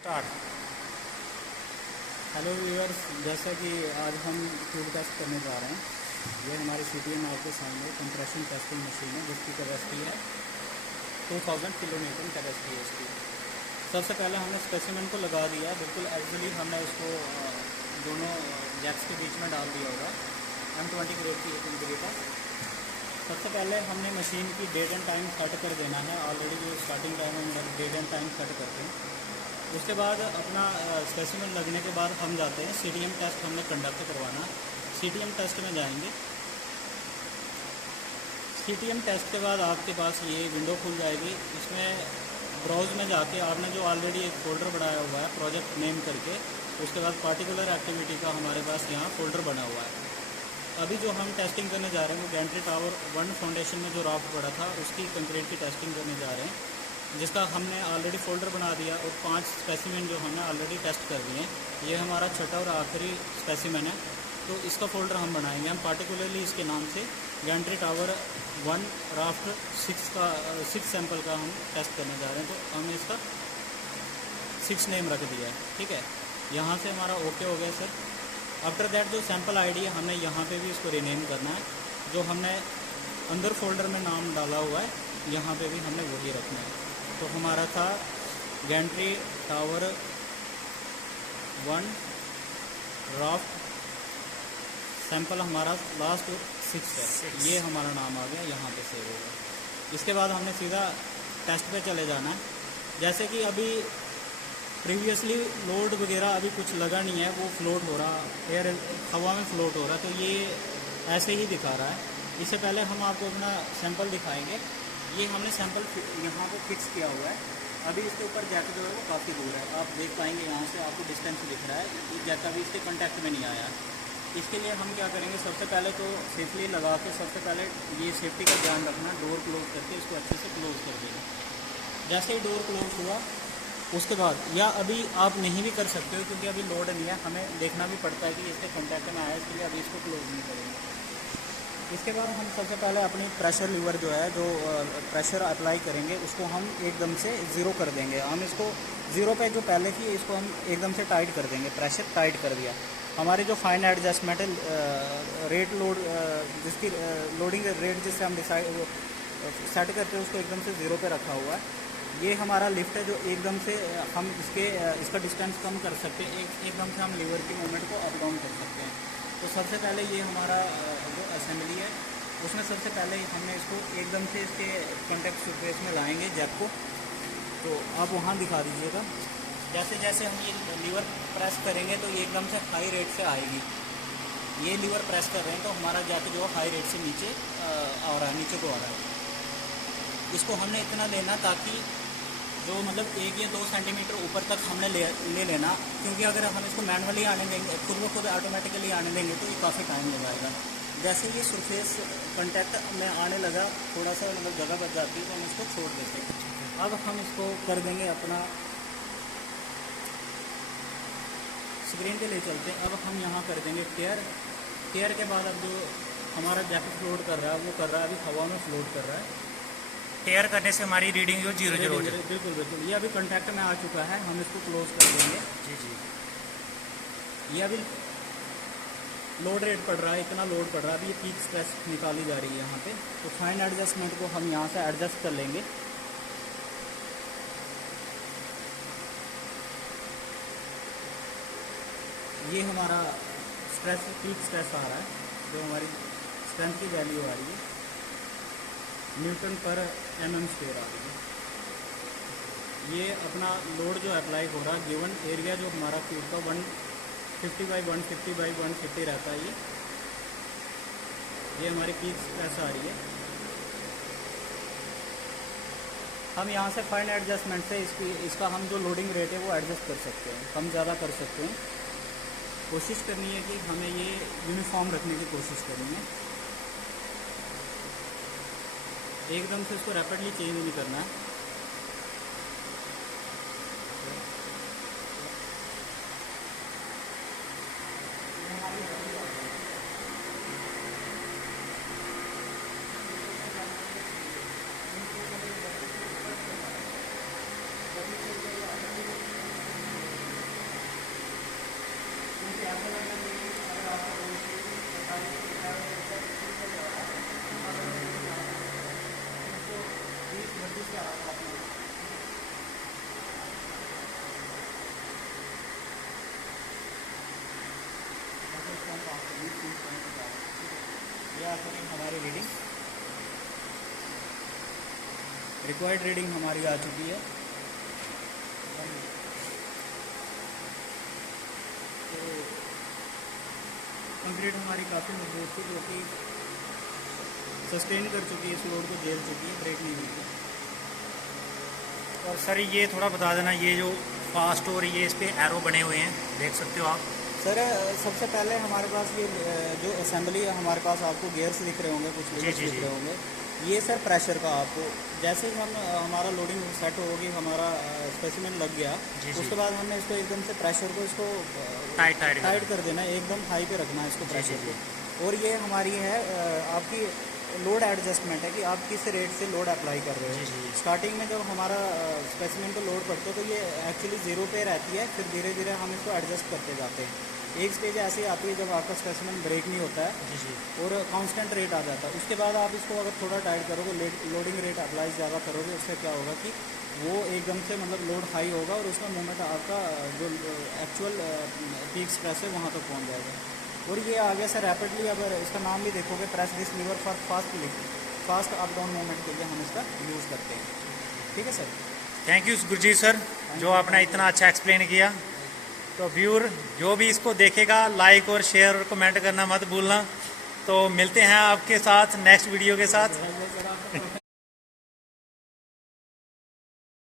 Start. Hello viewers, जैसा कि आज हम ट्यूब टेस्ट करने जा रहे हैं। ये हमारी CTM आपके सामने कंप्रेशन टेस्टिंग मशीन है जिसकी कैपेसिटी है 2000 किलो न्यूटन कैपेसिटी है इसकी। सबसे पहले हमने स्पेसिमेन को लगा दिया, बिल्कुल एक्चुअली हमने उसको दोनों जैक्स के बीच में डाल दिया होगा। M20 ग्रेड की एक इंडिकेटर। सबसे पहले हमने मशीन की डेट एंड टाइम सेट कर देना है। ऑलरेडी जो स्टार्टिंग टाइम हम डेट एंड टाइम सेट करते हैं। उसके बाद अपना स्पेसिमेन लगने के बाद हम जाते हैं CTM टेस्ट हमने कंडक्ट करवाना। CTM टेस्ट में जाएंगे। CTM टेस्ट के बाद आपके पास ये विंडो खुल जाएगी। इसमें ब्राउज में जाके आपने जो ऑलरेडी एक फ़ोल्डर बनाया हुआ है प्रोजेक्ट नेम करके, उसके बाद पार्टिकुलर एक्टिविटी का हमारे पास यहाँ फ़ोल्डर बना हुआ है। अभी जो हम टेस्टिंग करने जा रहे हैं वो गैंट्री टावर 1 फाउंडेशन में जो राफ्ट पड़ा था उसकी कंक्रीट की टेस्टिंग करने जा रहे हैं, जिसका हमने ऑलरेडी फ़ोल्डर बना दिया और 5 स्पेसिमेन जो हमने ऑलरेडी टेस्ट कर दिए हैं। ये हमारा छठा और आखिरी स्पेसिमेन है, तो इसका फ़ोल्डर हम बनाएंगे। हम पार्टिकुलरली इसके नाम से गैंट्री टावर 1 राफ्ट 6 सैंपल का हम टेस्ट करने जा रहे हैं, तो हमने इसका 6 नेम रख दिया है। ठीक है, यहाँ से हमारा ओके हो गया सर। आफ्टर दैट जो सैंपल ID है हमने यहाँ पे भी इसको रीनेम करना है। जो हमने अंदर फोल्डर में नाम डाला हुआ है यहाँ पे भी हमने वही रखना है। तो हमारा था गैंट्री टावर 1 राफ्ट सैंपल, हमारा लास्ट 6 है। ये हमारा नाम आ गया, यहाँ पे सेव होगा। इसके बाद हमने सीधा टेस्ट पे चले जाना है। जैसे कि अभी प्रीवियसली लोड वगैरह अभी कुछ लगा नहीं है, वो फ्लोट हो रहा, एयर हवा में फ्लोट हो रहा, तो ये ऐसे ही दिखा रहा है। इससे पहले हम आपको अपना सैंपल दिखाएंगे। ये हमने सैंपल यहाँ पे फिक्स किया हुआ है। अभी इसके ऊपर जैक जो है वो काफ़ी दूर है, आप देख पाएंगे यहाँ से आपको डिस्टेंस दिख रहा है। ये जैक अभी इसके कॉन्टैक्ट में नहीं आया। इसके लिए हम क्या करेंगे, सबसे पहले तो सेफली लगा के सबसे पहले ये सेफ्टी का ध्यान रखना, डोर क्लोज करके इसको अच्छे से क्लोज कर देना। जैसे ही डोर क्लोज हुआ उसके बाद, या अभी आप नहीं भी कर सकते हो क्योंकि अभी लोड नहीं है, हमें देखना भी पड़ता है कि इसके कॉन्टैक्ट में आया, इसके लिए अभी इसको क्लोज नहीं करेंगे। इसके बाद हम सबसे पहले अपनी प्रेशर लीवर जो है, जो प्रेशर अप्लाई करेंगे उसको हम एकदम से 0 कर देंगे। हम इसको 0 पे जो पहले थी इसको हम एकदम से टाइट कर देंगे। प्रेशर टाइट कर दिया। हमारी जो फाइन एडजस्टमेंट रेट लोड, जिसकी लोडिंग रेट जिससे हम डिसाइड सेट करते हैं उसको एकदम से 0 पे रखा हुआ है। ये हमारा लिफ्ट है जो एकदम से हम इसका डिस्टेंस कम कर सकते हैं, एकदम से हम लीवर की मूवमेंट को अप डाउन कर सकते हैं। तो सबसे पहले ये हमारा जो असेंबली है उसमें सबसे पहले हमने इसको एकदम से इसके कॉन्टैक्ट सरफेस में लाएंगे जैक को। तो आप वहाँ दिखा दीजिएगा। जैसे जैसे हम ये लीवर प्रेस करेंगे तो ये एकदम से हाई रेट से आएगी। ये लीवर प्रेस कर रहे हैं तो हमारा जैक जो हाई रेट से नीचे आ रहा है, नीचे को आ रहा है। इसको हमने इतना लेना ताकि जो मतलब 1 या 2 सेंटीमीटर ऊपर तक हमने ले लेना, क्योंकि अगर हम इसको मैनुअली आने देंगे, खुद ब खुद ऑटोमेटिकली आने देंगे तो ये काफ़ी टाइम हो जाएगा। जैसे ये सरफेस कांटेक्ट में आने लगा, थोड़ा सा मतलब जगह बच जाती है तो हम इसको छोड़ देते हैं। अब हम इसको कर देंगे अपना स्क्रीन पे ले चलते हैं। अब हम यहाँ कर देंगे टेयर के बाद अब जो हमारा जैकेट फ्लोट कर रहा है वो कर रहा है, अभी हवा में फ्लोट कर रहा है। टेयर करने से हमारी रीडिंग जो 0 0 हो जाए। बिल्कुल बिल्कुल, ये अभी कॉन्टैक्ट में आ चुका है, हम इसको क्लोज कर देंगे। जी जी, ये अभी लोड रेट पड़ रहा है, इतना लोड पड़ रहा है, अभी ये पीक स्ट्रेस निकाली जा रही है यहाँ पे। तो फाइन एडजस्टमेंट को हम यहाँ से एडजस्ट कर लेंगे। ये हमारा स्ट्रेस, पीक स्ट्रेस आ रहा है, जो हमारी स्ट्रेंथ की वैल्यू आ रही है न्यूटन पर mm² आ रही है। ये अपना लोड जो अप्लाई हो रहा है, गिवन एरिया जो हमारा क्यूब का 150 बाई 150 बाई 150 रहता है। ये हमारी पीक स्ट्रेस आ रही है। हम यहाँ से फाइन एडजस्टमेंट से इसका हम जो लोडिंग रेट है वो एडजस्ट कर सकते हैं, कम ज़्यादा कर सकते हैं। कोशिश करनी है कि हमें ये यूनिफॉर्म रखने की कोशिश करनी है। एकदम से इसको रैपिडली चेंज नहीं करना है। ये आ चुकी हमारी रीडिंग, रिक्वायर्ड रीडिंग हमारी आ चुकी है। तो कंक्रीट हमारी काफ़ी मजबूत थी, जो कि सस्टेन कर चुकी है, इस लोड को झेल चुकी है, ब्रेक नहीं हुई है। और सर ये थोड़ा बता देना, ये जो फास्ट और ये इस पे एरो बने हुए हैं, देख सकते हो आप। सर सबसे पहले हमारे पास ये जो असेंबली है, हमारे पास आपको गियर्स दिख रहे होंगे, कुछ लिमिट्स दिख रहे होंगे। ये सर प्रेशर का आपको जैसे ही हमारा लोडिंग सेट होगी, हमारा स्पेसिमेन लग गया, उसके बाद हमने इसको एकदम से प्रेशर को इसको टाइट कर देना, एकदम हाई पे रखना है इसको प्रेशर को। और ये हमारी है आपकी लोड एडजस्टमेंट है कि आप किस रेट से लोड अप्लाई कर रहे हो। स्टार्टिंग में जब हमारा स्पेसिमेन को लोड पड़ता है तो ये एक्चुअली 0 पे रहती है, फिर धीरे धीरे हम इसको एडजस्ट करते जाते हैं। एक स्टेज ऐसी आती है जब आपका स्पेसिमेन ब्रेक नहीं होता है और कांस्टेंट रेट आ जाता है। उसके बाद आप इसको अगर थोड़ा टाइट करोगे, लोडिंग रेट अप्लाई ज़्यादा करोगे, उससे क्या होगा कि वो एकदम से मतलब लोड हाई होगा और उसमें मूवमेंट आपका जो एक्चुअल पीक स्ट्रेस है वहाँ तक पहुँच जाएगा। और ये आगे से रैपिडली, अगर इसका नाम भी देखोगे, press this lever for fast up down movement के लिए हम इसका यूज़ करते हैं। ठीक है sir, thank you Gurjeet sir, जो आपने इतना अच्छा एक्सप्लेन किया। तो व्यूअर जो भी इसको देखेगा, लाइक और शेयर और कमेंट करना मत भूलना। तो मिलते हैं आपके साथ नेक्स्ट वीडियो के साथ।